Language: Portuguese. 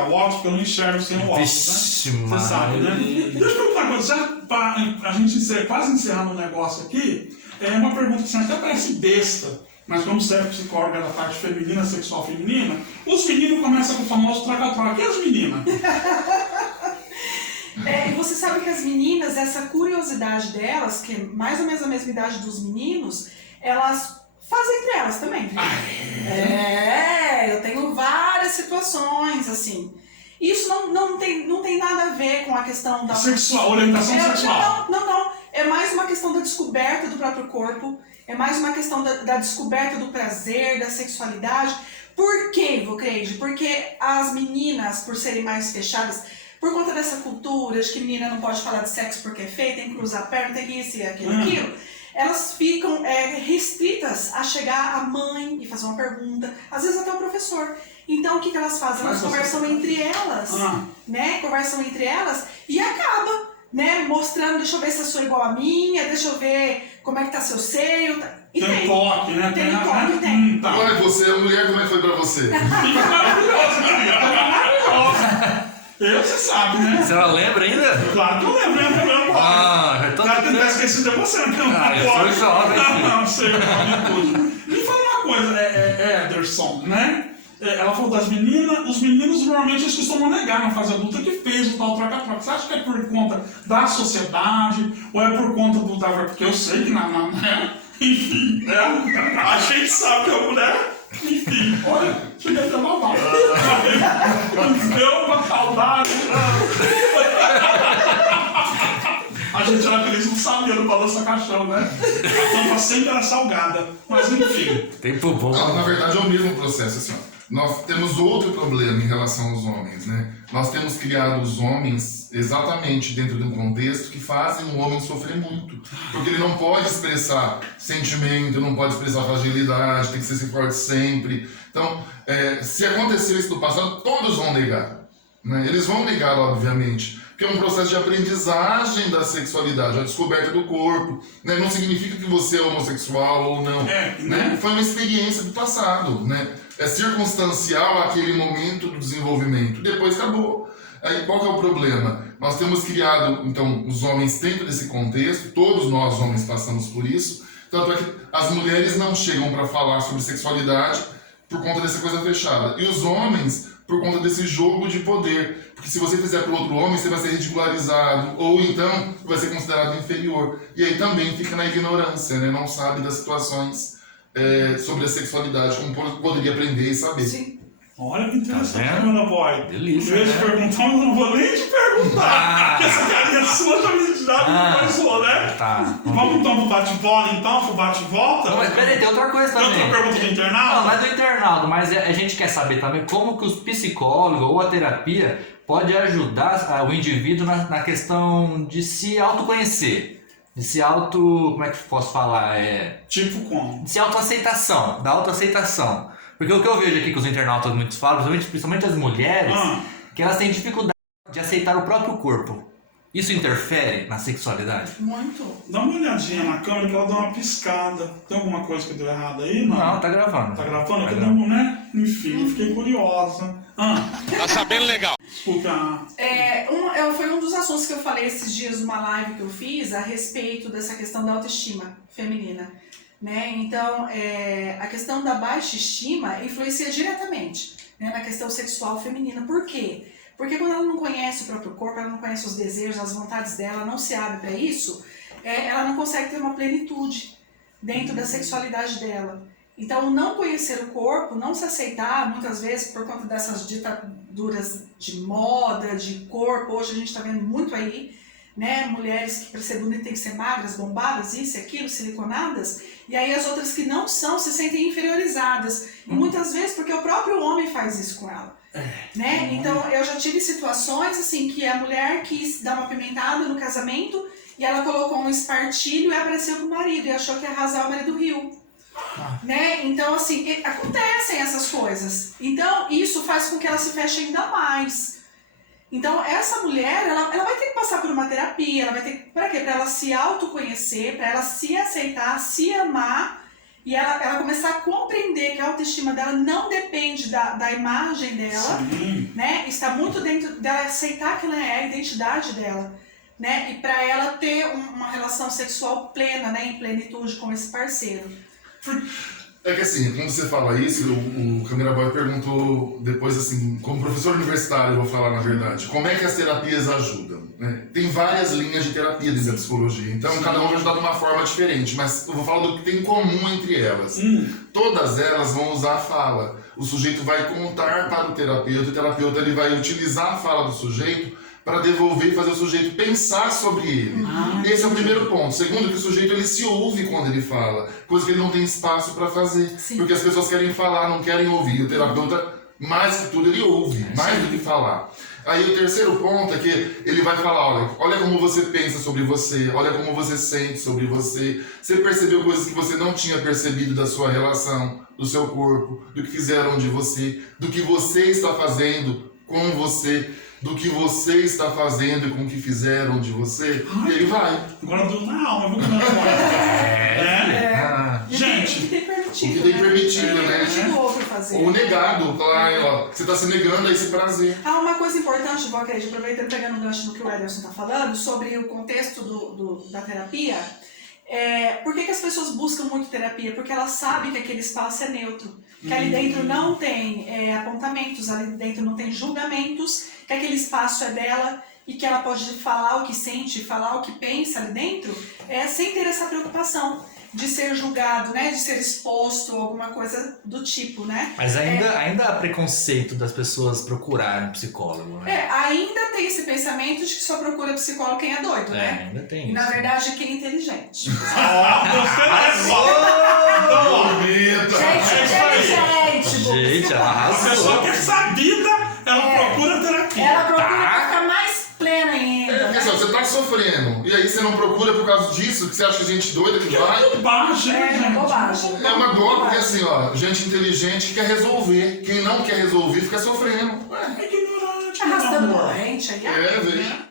colocar o óculos, porque eu não enxergo sem o óculos, né? Você sabe, né? Deixa eu perguntar uma coisa, já pra a gente quase encerrando o negócio aqui, é uma pergunta que até parece besta, mas como você é psicóloga da parte feminina, sexual feminina, os meninos começam com o famoso troca-troca. E as meninas? E você sabe que as meninas, essa curiosidade delas, que é mais ou menos a mesma idade dos meninos, elas fazem entre elas também. Eu tenho várias situações, assim. Isso não tem nada a ver com a questão da... Orientação sexual. Não. É mais uma questão da descoberta do próprio corpo, é mais uma questão da descoberta do prazer, da sexualidade. Por quê, Vocreide? Porque as meninas, por serem mais fechadas, por conta dessa cultura de que menina não pode falar de sexo porque é feia, tem que cruzar a perna, tem que isso e aquilo, elas ficam restritas a chegar à mãe e fazer uma pergunta, às vezes até o professor. Então o que elas fazem? Elas conversam entre elas, né? Conversam entre elas e acaba, né? Mostrando, deixa eu ver se eu sou igual a minha, deixa eu ver como é que tá seu seio. E tem toque, né? Tem toque, tem. Tá. Ué, você é mulher, como é que foi pra você? Maravilhoso, maravilhoso. Você sabe, né? Você não lembra ainda? Claro que eu lembro, né? Já tô... Claro que não tá esquecido de você, não. Eu sou jovem. Não, sei, tudo. Me fala uma coisa, Ederson, né? Ela falou das meninas, os meninos normalmente eles costumam negar na fase adulta que fez o tal troca-troca. Você acha que é por conta da sociedade ou é por conta do... Porque eu sei que enfim, a gente sabe que a mulher... Enfim, olha, cheguei até babado. Deu uma saudade. A gente era feliz, não sabia do balança caixão, né? A tampa sempre era salgada. Mas enfim. Tempo bom. Não, na verdade é o mesmo processo, assim, ó. Nós temos outro problema em relação aos homens, né? Nós temos criado os homens exatamente dentro de um contexto que fazem o homem sofrer muito. Porque ele não pode expressar sentimento, não pode expressar fragilidade, tem que ser forte sempre. Então, se aconteceu isso no passado, todos vão negar, né? Eles vão negar, obviamente. Porque é um processo de aprendizagem da sexualidade, a descoberta do corpo, né? Não significa que você é homossexual ou não, né? Foi uma experiência do passado, né? É circunstancial aquele momento do desenvolvimento, depois acabou. Aí qual que é o problema? Nós temos criado, então, os homens dentro desse contexto, todos nós homens passamos por isso, tanto é que as mulheres não chegam para falar sobre sexualidade por conta dessa coisa fechada, e os homens por conta desse jogo de poder, porque se você fizer para outro homem, você vai ser ridicularizado, ou então vai ser considerado inferior, e aí também fica na ignorância, né? Não sabe das situações sobre a sexualidade, como poderia aprender e saber. Sim. Olha que interessante, meu boy. Delícia, eu ia te perguntar, mas não vou nem te perguntar. Porque essa carinha sua já me começou, né? Tá. Vamos então pro bate-bola, então, pro bate-volta? Não, mas peraí, tem outra coisa também. Tem outra pergunta do internauta? Não, não é do internauta, mas a gente quer saber também como que os psicólogos ou a terapia pode ajudar o indivíduo na questão de se autoconhecer. De se como é que eu posso falar? Tipo como? De se autoaceitação, da autoaceitação. Porque o que eu vejo aqui que os internautas muitos falam, principalmente as mulheres, que elas têm dificuldade de aceitar o próprio corpo. Isso interfere na sexualidade? Muito. Dá uma olhadinha na câmera que ela dá uma piscada. Tem alguma coisa que deu errado aí? Não, tá gravando. Tá gravando? Aqui não, né? Enfim, eu fiquei curiosa. Tá sabendo legal. Desculpa. Foi um dos assuntos que eu falei esses dias numa live que eu fiz a respeito dessa questão da autoestima feminina. Né? Então, a questão da baixa estima influencia diretamente, né, na questão sexual feminina. Por quê? Porque quando ela não conhece o próprio corpo, ela não conhece os desejos, as vontades dela, não se abre para isso, ela não consegue ter uma plenitude dentro da sexualidade dela. Então, não conhecer o corpo, não se aceitar, muitas vezes por conta dessas ditaduras de moda, de corpo, hoje a gente está vendo muito aí, né, mulheres que para ser bonita tem que ser magras, bombadas, isso e aquilo, siliconadas, e aí as outras que não são se sentem inferiorizadas, e muitas vezes porque o próprio homem faz isso com ela. Né? Então eu já tive situações assim que a mulher quis dar uma pimentada no casamento e ela colocou um espartilho e apareceu com o marido e achou que ia arrasar, o marido riu. Né? Então assim, acontecem essas coisas. Então isso faz com que ela se feche ainda mais. Então essa mulher, ela vai ter que passar por uma terapia, ela vai ter que, para quê? Para ela se autoconhecer, para ela se aceitar, se amar e ela começar a compreender que a autoestima dela não depende da imagem dela, Sim. né? Está muito dentro dela aceitar que ela é a identidade dela, né? E para ela ter uma relação sexual plena, né? Em plenitude com esse parceiro. É que assim, quando você fala isso, o Camila Boy perguntou depois assim, como professor universitário, eu vou falar na verdade, como é que as terapias ajudam? Né? Tem várias linhas de terapia dentro da psicologia, então cada uma vai ajudar de uma forma diferente, mas eu vou falar do que tem em comum entre elas. Todas elas vão usar a fala. O sujeito vai contar para o terapeuta ele vai utilizar a fala do sujeito para devolver e fazer o sujeito pensar sobre ele. Esse é o primeiro ponto. Segundo, que o sujeito ele se ouve quando ele fala, coisa que ele não tem espaço para fazer. Sim. Porque as pessoas querem falar, não querem ouvir. O terapeuta, mais que tudo, ele ouve, mais do que falar. Aí o terceiro ponto é que ele vai falar, olha como você pensa sobre você, olha como você sente sobre você. Você percebeu coisas que você não tinha percebido da sua relação, do seu corpo, do que fizeram de você, do que você está fazendo com você, do que você está fazendo e com o que fizeram de você, e ele vai. Agora deu na alma, vamos comer Ah, O Gente, que tem permitido, o que tem permitido, né? permitido o outro fazer. Ou negado, lá, ó, você está se negando a esse prazer. Uma coisa importante, Valqueire, aproveitando pegando o gancho do que o Ederson está falando, sobre o contexto da terapia, por que as pessoas buscam muito terapia? Porque elas sabem que aquele espaço é neutro, que ali dentro não tem apontamentos, ali dentro não tem julgamentos, que aquele espaço é dela e que ela pode falar o que sente, falar o que pensa ali dentro, sem ter essa preocupação de ser julgado, né, de ser exposto ou alguma coisa do tipo, né? mas ainda há preconceito das pessoas procurarem um psicólogo, né? Ainda tem esse pensamento de que só procura psicólogo quem é doido, né? Ainda tem E isso. na verdade quem é inteligente. Bonito! Gente inteligente, Gente, a arrasou. pessoa que é sabida, ela procura terapia. ela procura pra ficar mais plena ainda. Porque assim, ó, você tá sofrendo, e aí você não procura por causa disso, que você acha que gente doida que vai. Bobagem, né, gente? Bobagem. É uma boa, porque assim, ó, gente inteligente quer resolver. Quem não quer resolver fica sofrendo. É ignorante, Arrastando meu amor. corrente aí. É, veja.